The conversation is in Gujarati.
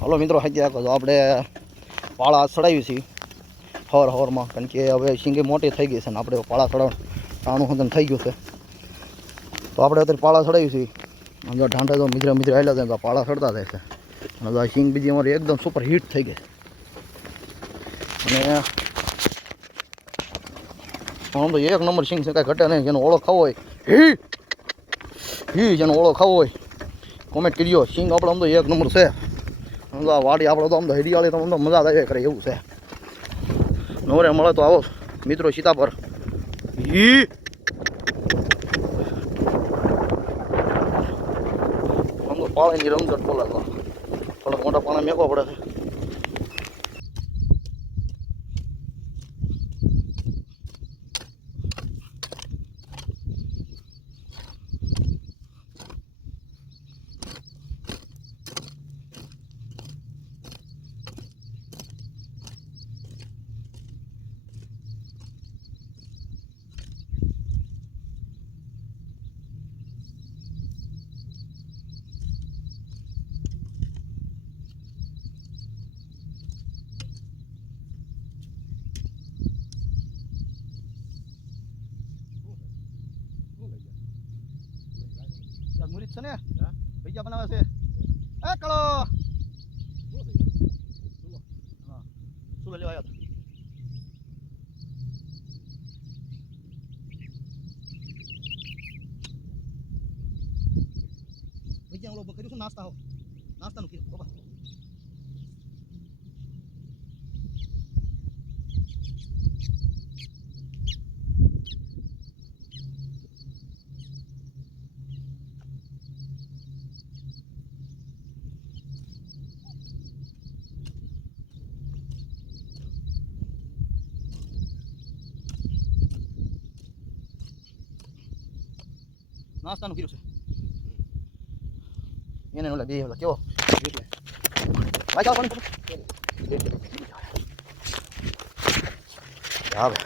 હલો મિત્રો, હાજી આખો તો આપણે પાળા ચડાવી છીએ હવારમાં, કારણ કે હવે શીંગી મોટી થઈ ગઈ છે ને આપણે પાળા ચડાવવાનું સંદન થઈ ગયું છે. તો આપણે અત્યારે પાળા ચડાવી છીએ. જો ઢાંઢે તો મિત્ર આવેલા હતા તો પાળા ચડતા થાય છે. અને તો આ શીંગ બીજી અમારી એકદમ સુપર હીટ થઈ ગઈ. અને આમ તો એક નંબર શીંગ છે, કાંઈ ઘટે નહીં. જેનો ઓળો ખાવો હોય જેનો ઓળો ખાવો હોય કોમેન્ટ કરજો. શીંગ આપણે આમ તો એક નંબર છે. આ વાડી આપણે તો આમ તો હરિયાળી તો આમ તો મજા આવે કરે એવું છે. નવરે મળે તો આવો મિત્રો સીતાપર. આમ તો પાણીની રમઝટ બોલે તો થોડાક મોટા પાણા મેકવા પડે છે. મુરીદ છે ને પૈસા બનાવે છે. એ કળો શું લેવા આવ્યા પૈસા ઓલો કર્યું શું નાસ્તાનું કીધું બાબા. નાસ્તાનું કીધું છે એને ઓલા બે ઓલા કેવો ભાઈ ચાલ પાણી આવે.